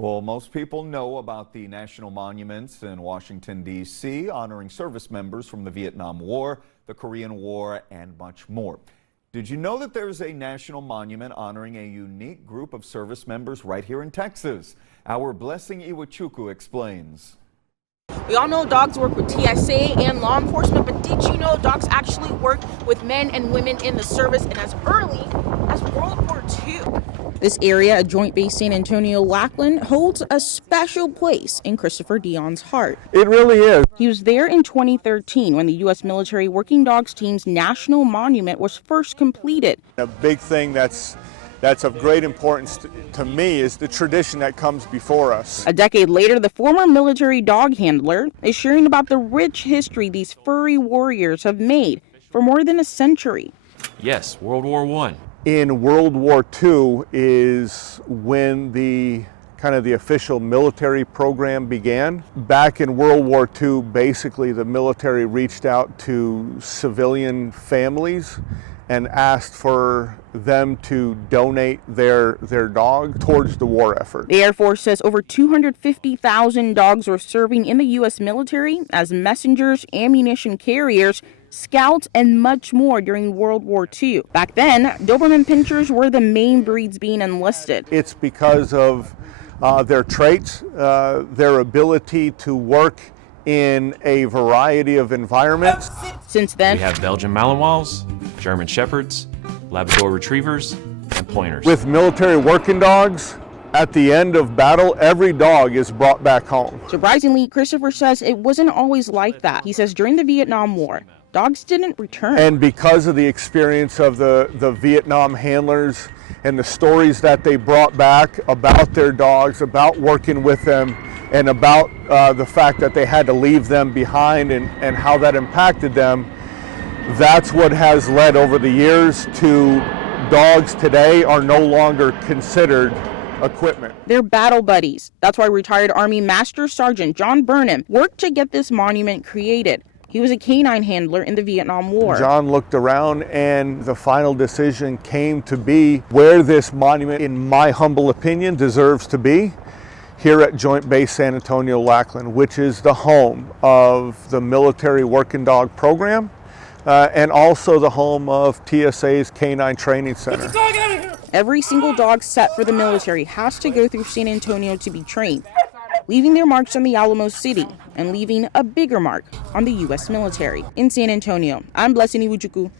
Well, most people know about the national monuments in Washington, D.C., honoring service members from the Vietnam War, the Korean War, and much more. Did you know that there's a national monument honoring a unique group of service members right here in Texas? Our Blessing Iwachukwu explains. We all know dogs work with TSA and law enforcement, but did you know dogs actually work with men and women in the service, and as early as World War II? This area at Joint Base San Antonio-Lackland holds a special place in Christopher Dion's heart. It really is. He was there in 2013 when the U.S. Military Working Dogs Team's National Monument was first completed. A big thing that's of great importance to me is the tradition that comes before us. A decade later, the former military dog handler is sharing about the rich history these furry warriors have made for more than a century. Yes, World War I. In World War II is when the official military program began. Back in World War II, basically the military reached out to civilian families and asked for them to donate their dog towards the war effort. The Air Force says over 250,000 dogs were serving in the U.S. military as messengers, ammunition carriers, scouts, and much more during World War II. Back then, Doberman Pinschers were the main breeds being enlisted. It's because of their traits, their ability to work in a variety of environments. Since then, we have Belgian Malinois, German Shepherds, Labrador Retrievers, and Pointers. With military working dogs, at the end of battle, every dog is brought back home. Surprisingly, Christopher says it wasn't always like that. He says during the Vietnam War, dogs didn't return. And because of the experience of the Vietnam handlers and the stories that they brought back about their dogs, about working with them, and about the fact that they had to leave them behind and how that impacted them, that's what has led over the years to dogs today are no longer considered equipment. They're battle buddies. That's why retired Army Master Sergeant John Burnham worked to get this monument created. He was a canine handler in the Vietnam War. John looked around and the final decision came to be where this monument, in my humble opinion, deserves to be. Here at Joint Base San Antonio-Lackland, which is the home of the military working dog program and also the home of TSA's Canine Training Center. Every single dog set for the military has to go through San Antonio to be trained, leaving their marks on the Alamo City and leaving a bigger mark on the U.S. military. In San Antonio, I'm Blessing Iwachukwu.